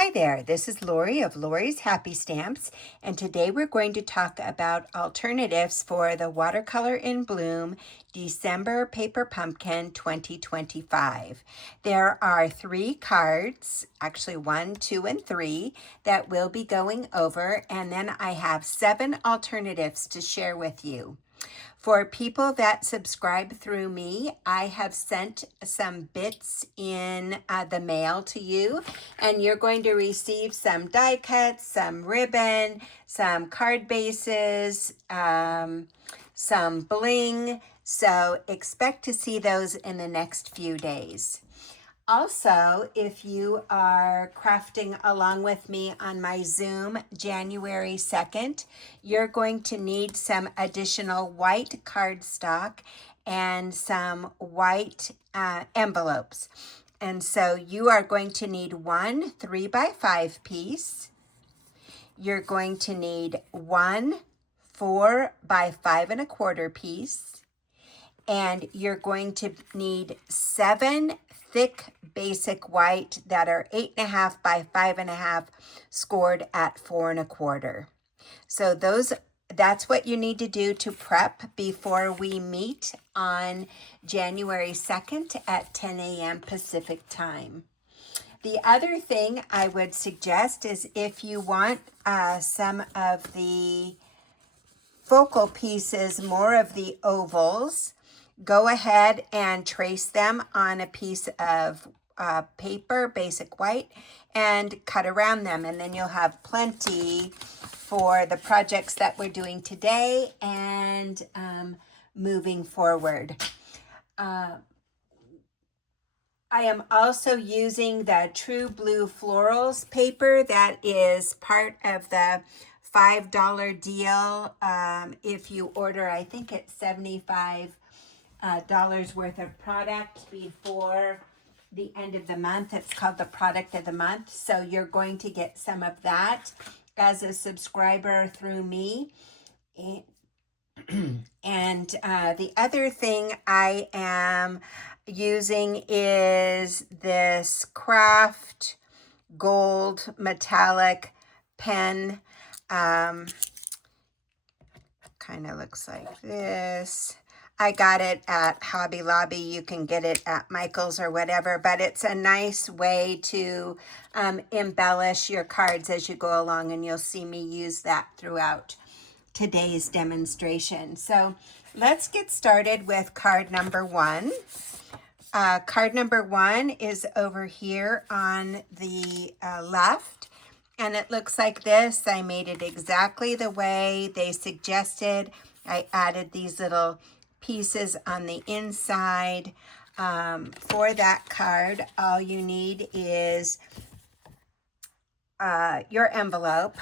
Hi there, this is Lori of Lori's Happy Stamps, and today we're going to talk about alternatives for the Watercolor in Bloom December Paper Pumpkin 2025. There are 3 cards, actually 1, 2, and 3, that we'll be going over, and then I have 7 alternatives to share with you. For people that subscribe through me, I have sent some bits in the mail to you, and you're going to receive some die cuts, some ribbon, some card bases, some bling. So expect to see those in the next few days. Also, if you are crafting along with me on my Zoom January 2nd, you're going to need some additional white cardstock and some white envelopes. And so you are going to need one 3x5 piece. You're going to need one 4x5 1/4 piece. And you're going to need 7 thick basic white that are 8.5 by 5.5 scored at 4 1/4. So that's what you need to do to prep before we meet on January 2nd at 10 a.m. Pacific time. The other thing I would suggest is if you want some of the focal pieces, more of the ovals, go ahead and trace them on a piece of paper, basic white, and cut around them. And then you'll have plenty for the projects that we're doing today and moving forward. I am also using the True Blue Florals paper that is part of the $5 deal. If you order, I think it's $75 worth of product before the end of the month. It's called the product of the month. So you're going to get some of that as a subscriber through me. And the other thing I am using is this craft gold metallic pen. Kind of looks like this. I got it at Hobby Lobby. You can get it at Michael's or whatever, but it's a nice way to embellish your cards as you go along, and you'll see me use that throughout today's demonstration. So let's get started with card number 1. Card number 1 is over here on the left, and it looks like this. I made it exactly the way they suggested. I added these little pieces on the inside. For that card, all you need is your envelope,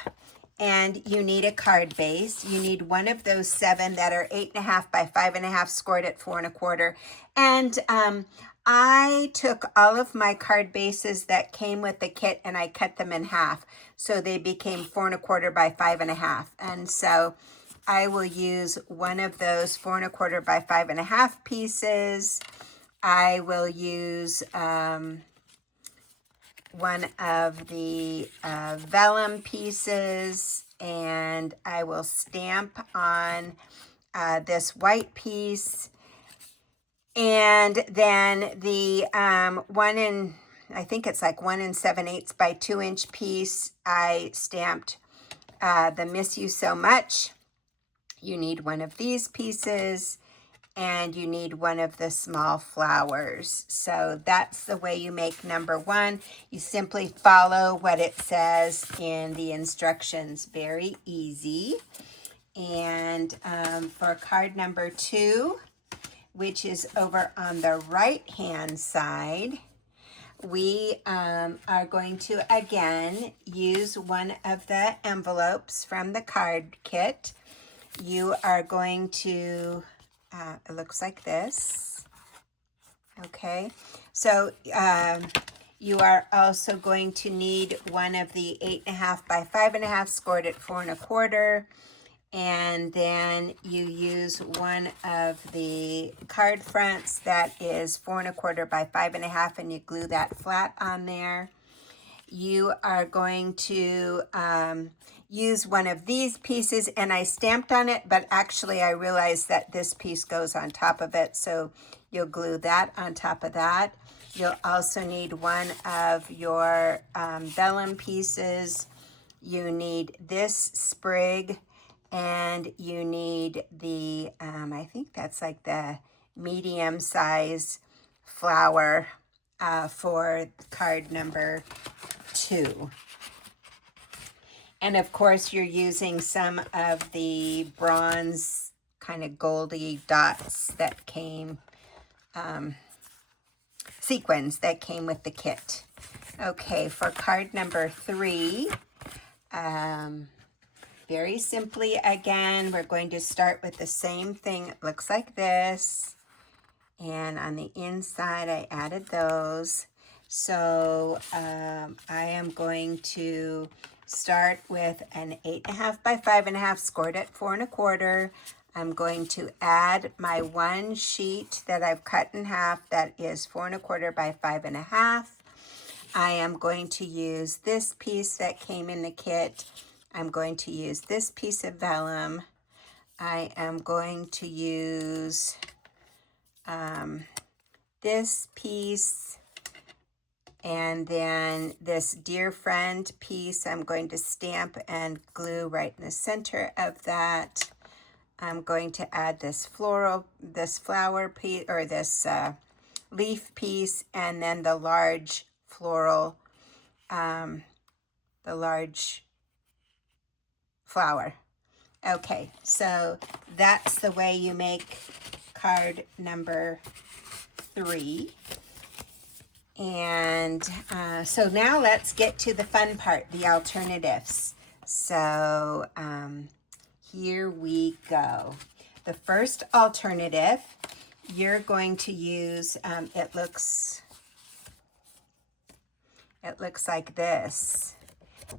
and you need a card base. You need one of those 7 that are 8.5 by 5.5 scored at 4 1/4. And I took all of my card bases that came with the kit and I cut them in half. So they became 4 1/4 by 5.5. And so I will use one of those 4 1/4 by 5.5 pieces. I will use one of the vellum pieces, and I will stamp on this white piece. And then the I think it's like 1 7/8 by 2 inch piece, I stamped the Miss You So Much. You need one of these pieces, and you need one of the small flowers. So that's the way you make number 1. You simply follow what it says in the instructions. Very easy. And for card number 2, which is over on the right-hand side, we are going to, again, use one of the envelopes from the card kit. You are going to, it looks like this. Okay, so you are also going to need one of the 8.5 by 5.5 scored at 4 1/4. And then you use one of the card fronts that is 4 1/4 by 5.5, and you glue that flat on there. you are going to use one of these pieces, and I stamped on it, but actually I realized that this piece goes on top of it, so you'll glue that on top of that. You'll also need one of your vellum pieces. You need this sprig, and you need the, I think that's like the medium size flower for card number 2. And of course, you're using some of the bronze kind of goldy dots that came, sequins that came with the kit. Okay, for card number 3, very simply again, we're going to start with the same thing. It looks like this. And on the inside, I added those. So I am going to start with an 8.5 by 5.5, scored at 4 1/4. I'm going to add my one sheet that I've cut in half that is 4 1/4 by 5.5. I am going to use this piece that came in the kit. I'm going to use this piece of vellum. I am going to use this piece, and then this dear friend piece I'm going to stamp and glue right in the center of that. I'm going to add this flower piece, or this leaf piece, and then the large floral, the large flower. Okay, so that's the way you make card number 3. And so now let's get to the fun part, the alternatives. So here we go. The first alternative, you're going to use, it looks like this.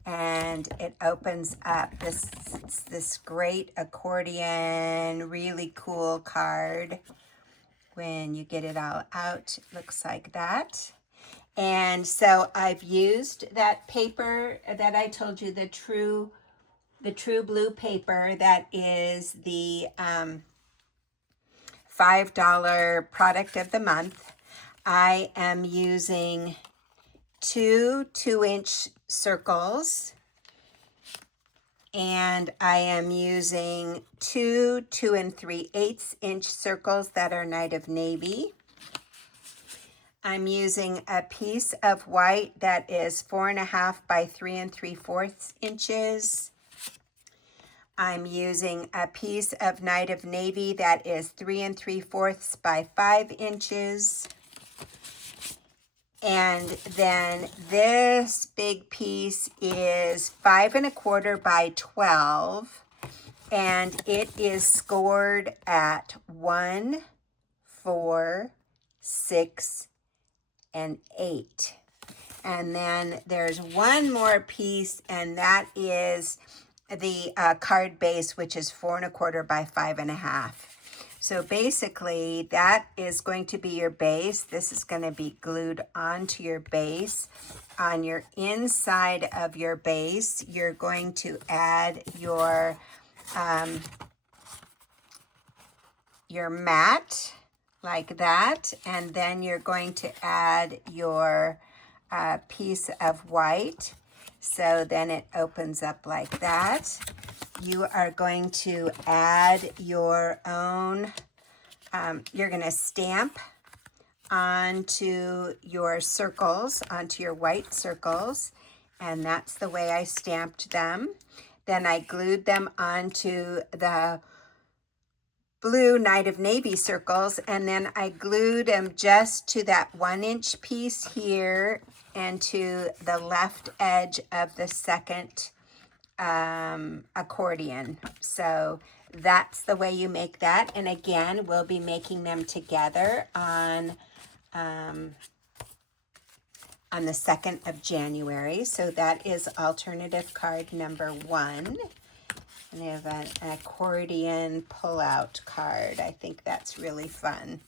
And it opens up this great accordion, really cool card. When you get it all out, it looks like that. And so I've used that paper that I told you, the true blue paper, that is the $5 product of the month. I am using 2 2-inch circles, and I am using 2 2 3/8-inch circles that are Night of Navy. I'm using a piece of white that is 4.5 by 3 3/4 inches. I'm using a piece of Night of Navy that is 3 3/4 by 5 inches. And then this big piece is 5 1/4 by 12, and it is scored at 1, 4, 6, and 8. And then there's one more piece, and that is the card base, which is 4 1/4 by 5.5. So basically, that is going to be your base. This is going to be glued onto your base. On your inside of your base, you're going to add your mat like that, and then you're going to add your piece of white. So then it opens up like that. You are going to add your own, you're going to stamp onto your circles, onto your white circles, and that's the way I stamped them. Then I glued them onto the blue Night of Navy circles, and then I glued them just to that 1-inch piece here and to the left edge of the second accordion. So that's the way you make that. And again, we'll be making them together on the 2nd of January. So that is alternative card number 1. And I have an accordion pull-out card. I think that's really fun.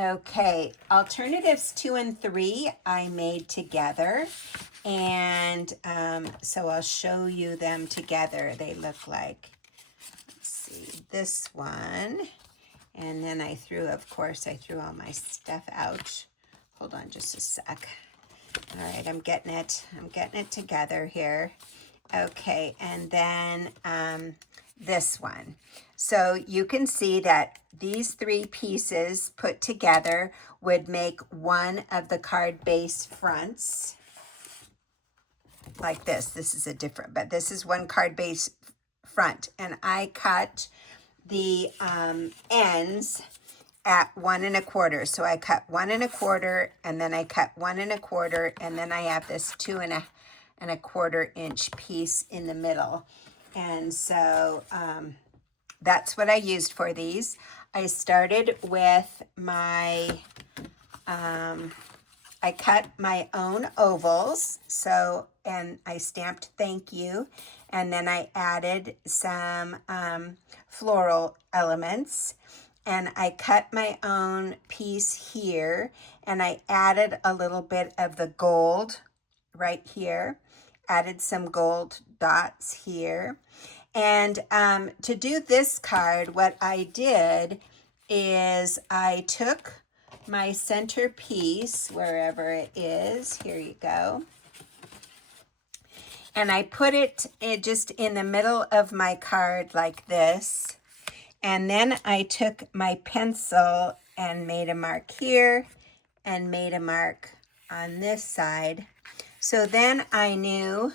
Okay, alternatives 2 and 3 I made together, and so I'll show you them together. They look like, let's see, this one, and then of course I threw all my stuff out. Hold on just a sec. All right, I'm getting it together here. Okay, and then this one. So you can see that these 3 pieces put together would make one of the card base fronts like this. This is a different, but this is one card base front, and I cut the ends at 1 1/4. So I cut 1 1/4, and then I cut 1 1/4, and then I have this 2 1/4 inch piece in the middle. And so that's what I used for these. I started with my, I cut my own ovals. So, and I stamped thank you. And then I added some floral elements. And I cut my own piece here. And I added a little bit of the gold right here. Added some gold dots here. And to do this card, what I did is I took my center piece, wherever it is, here you go, and I put it just in the middle of my card like this. And then I took my pencil and made a mark here and made a mark on this side. So then I knew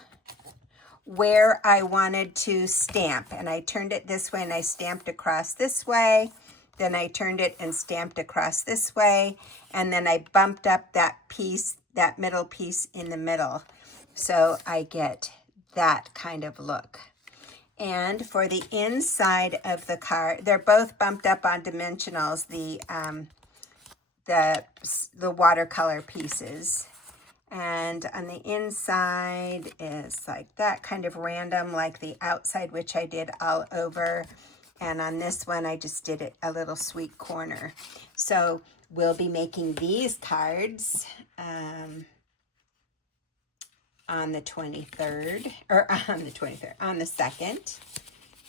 where I wanted to stamp, and I turned it this way and I stamped across this way. Then I turned it and stamped across this way, and then I bumped up that piece, that middle piece in the middle, so I get that kind of look. And for the inside of the card, they're both bumped up on dimensionals, the watercolor pieces. And on the inside is like that, kind of random, like the outside, which I did all over. And on this one, I just did it a little sweet corner. So we'll be making these cards on the 23rd, or on the 23rd, on the 2nd.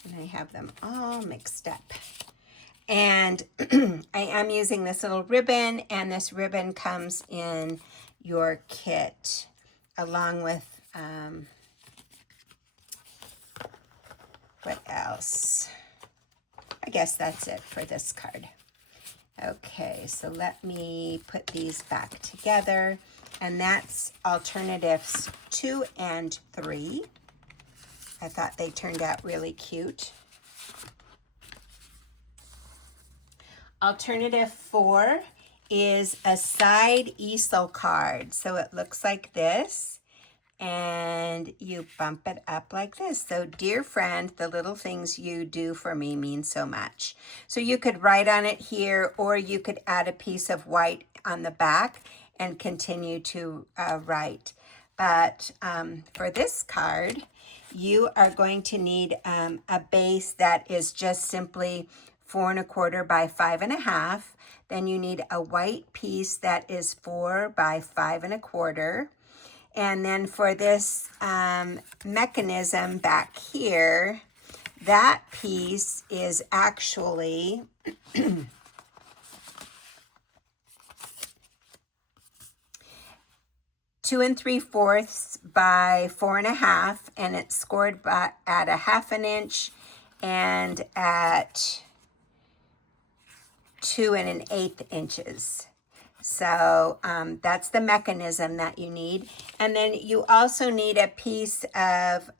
And I have them all mixed up. And I am using this little ribbon, and this ribbon comes in your kit along with, what else? I guess that's it for this card. Okay, so let me put these back together, and that's alternatives 2 and 3. I thought they turned out really cute. Alternative 4 is a side easel card. So it looks like this, and you bump it up like this. So, dear friend, the little things you do for me mean so much. So you could write on it here, or you could add a piece of white on the back and continue to write. But for this card, you are going to need a base that is just simply 4 1/4 by 5 1/2. Then you need a white piece that is 4 by 5 1/4. And then for this mechanism back here, that piece is actually two and 3/4 by 4 1/2, and it's scored by, at 1/2 inch and at 2 1/8 inches. So that's the mechanism that you need. And then you also need a piece of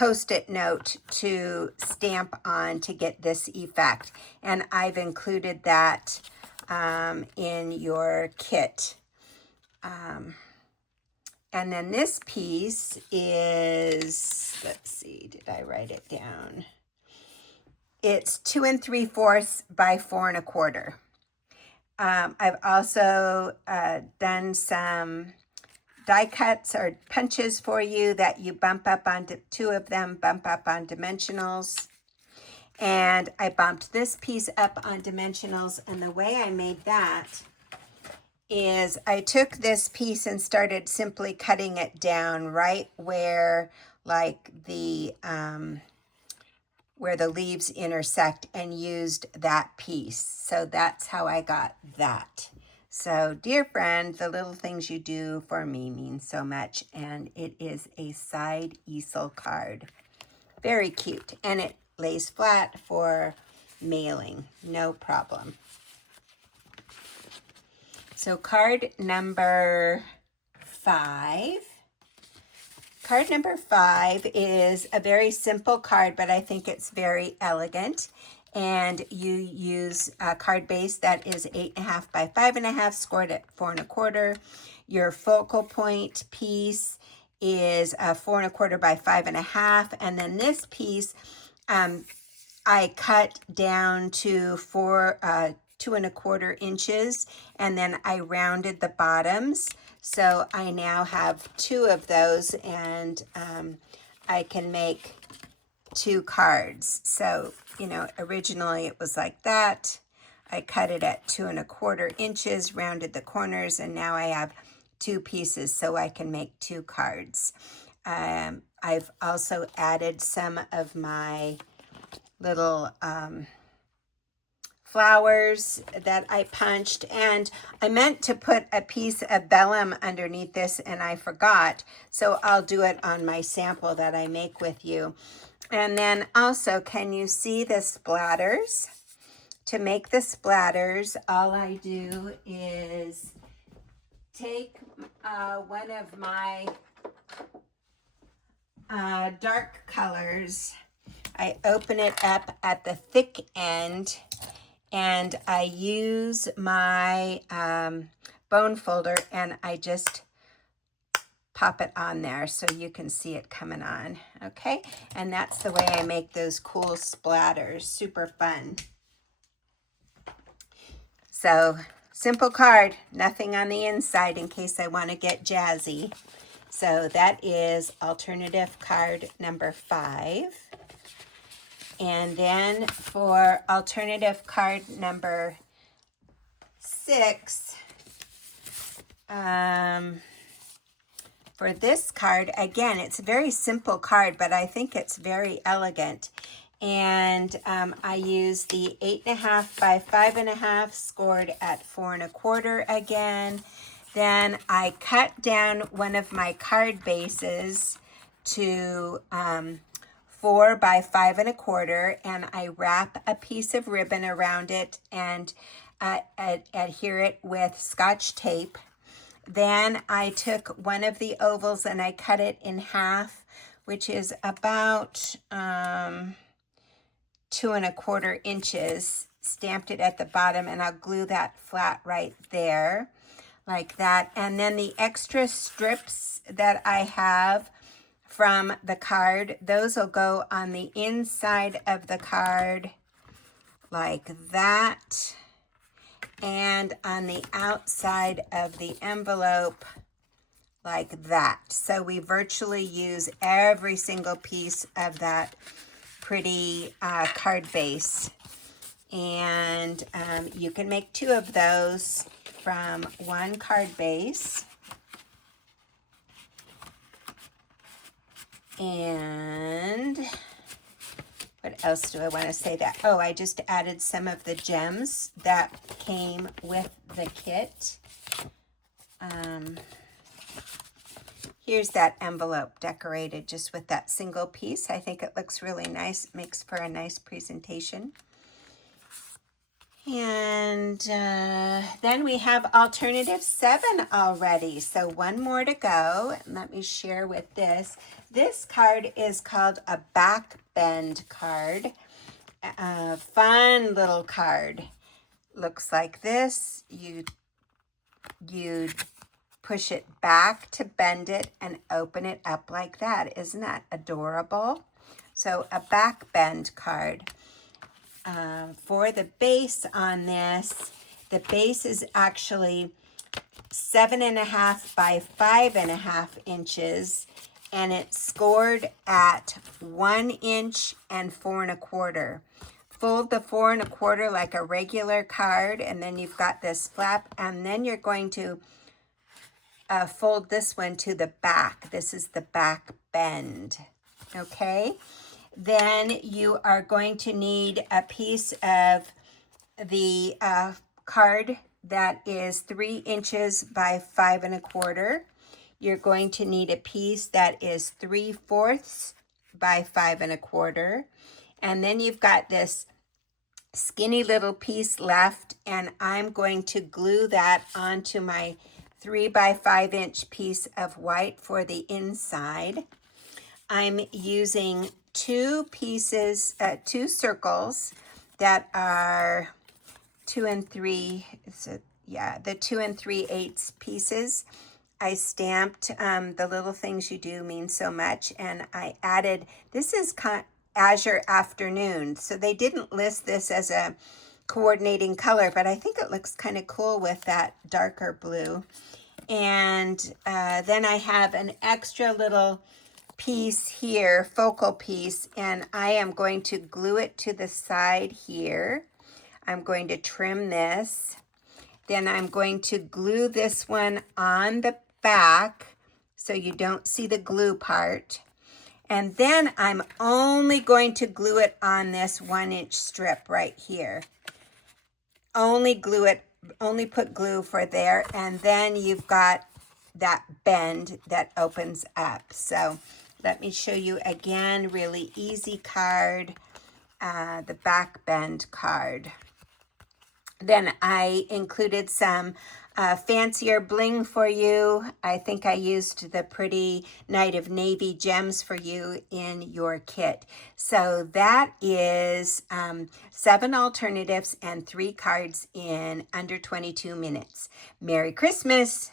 Post-it note to stamp on to get this effect. And I've included that in your kit. And then this piece is, let's see, did I write it down? It's 2 3/4 by 4 1/4. I've also done some die cuts or punches for you that you bump up onto, 2 of them bump up on dimensionals. And I bumped this piece up on dimensionals, and the way I made that is I took this piece and started simply cutting it down right where like where the leaves intersect, and used that piece. So that's how I got that. So dear friend, the little things you do for me mean so much, and it is a side easel card. Very cute, and it lays flat for mailing, no problem. So card number 5. Card number 5 is a very simple card, but I think it's very elegant. And you use a card base that is 8.5 by 5.5, scored at 4 1/4. Your focal point piece is 4 1/4 by 5.5, and then this piece I cut down to 2 1/4 inches, and then I rounded the bottoms. So I now have 2 of those, and I can make 2 cards. So, you know, originally it was like that. I cut it at 2 1/4 inches, rounded the corners, and now I have 2 pieces, so I can make 2 cards. I've also added some of my little flowers that I punched, and I meant to put a piece of vellum underneath this and I forgot, so I'll do it on my sample that I make with you. And then also, can you see the splatters? To make the splatters, all I do is take one of my dark colors. I open it up at the thick end, and I use my bone folder, and I just pop it on there so you can see it coming on, okay? And that's the way I make those cool splatters. Super fun. So, simple card, nothing on the inside in case I want to get jazzy. So that is alternative card number 5. And then for alternative card number 6, for this card, again, it's a very simple card, but I think it's very elegant. And I use the 8.5 by 5.5, scored at 4 1/4 again. Then I cut down one of my card bases to 4 by 5 1/4, and I wrap a piece of ribbon around it and adhere it with Scotch tape. Then I took one of the ovals and I cut it in half, which is about 2 1/4 inches, stamped it at the bottom, and I'll glue that flat right there like that. And then the extra strips that I have from the card, those will go on the inside of the card like that, and on the outside of the envelope like that. So we virtually use every single piece of that pretty card base. And you can make 2 of those from one card base. And what else do I want to say that? Oh, I just added some of the gems that came with the kit. Here's that envelope decorated just with that single piece. I think it looks really nice. It makes for a nice presentation. And then we have alternative 7 already. So one more to go. And let me share with this. This card is called a Backbend card. A fun little card. Looks like this. You push it back to bend it and open it up like that. Isn't that adorable? So a Backbend card. For the base on this, the base is actually 7.5 by 5.5 inches, and it's scored at 1 inch and 4 1/4. Fold the 4 1/4 like a regular card, and then you've got this flap, and then you're going to fold this one to the back. This is the back bend, okay? Then you are going to need a piece of the card that is 3 inches by 5 1/4. You're going to need a piece that is 3/4 by 5 1/4. And then you've got this skinny little piece left, and I'm going to glue that onto my 3 by 5 inch piece of white for the inside. I'm using two circles that are 2 3 the 2 3/8 pieces. I stamped the little things you do mean so much, and I added, this is Azure Afternoon, so they didn't list this as a coordinating color, but I think it looks kind of cool with that darker blue. And then I have an extra little piece here, focal piece, and I am going to glue it to the side here. I'm going to trim this. Then I'm going to glue this one on the back so you don't see the glue part. And then I'm only going to glue it on this 1 inch strip right here. Only put glue for there, and then you've got that bend that opens up. So let me show you again, really easy card, the back bend card. Then I included some fancier bling for you. I think I used the pretty Night of Navy gems for you in your kit. So that is 7 alternatives and 3 cards in under 22 minutes. Merry Christmas!